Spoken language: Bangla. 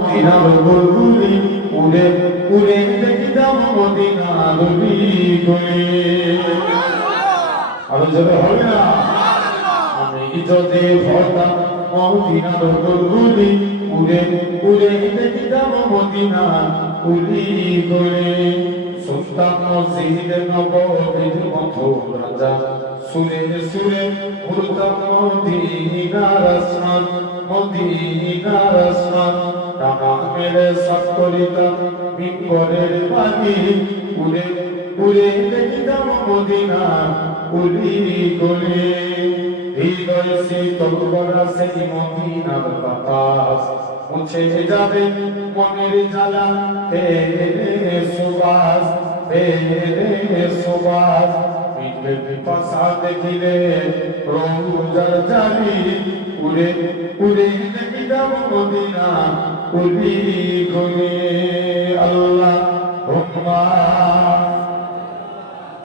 মদিনার বুলবুলি উড়ে উড়ে দেখিতাম মদিনার গলি। আরো জোরে হবে না? আমি যদি হতাম মদিনার বুলবুলি উড়ে উড়ে দেখিতাম মদিনার গলি। সুলতান মসজিদের নববীর মধুর রাজা সুরে সুরে উড়তাম মদিনার আসমান, মদিনার আসমান। টাকা মেলে সব করিতাম মিম্বরের পানি, উড়ে উড়ে দেখিতাম মদিনা উলি গলি। হৃদয় শীতল করা সেই মদিনার বাতাস মুছে যাবে মনের জ্বালা, ফেরে সুবাস ফেরে সুবাস। মিটবে পিপাসা দেখিলে রোজার জালি, উড়ে উড়ে দেখিতাম মদিনা উলি গলি। আল্লাহ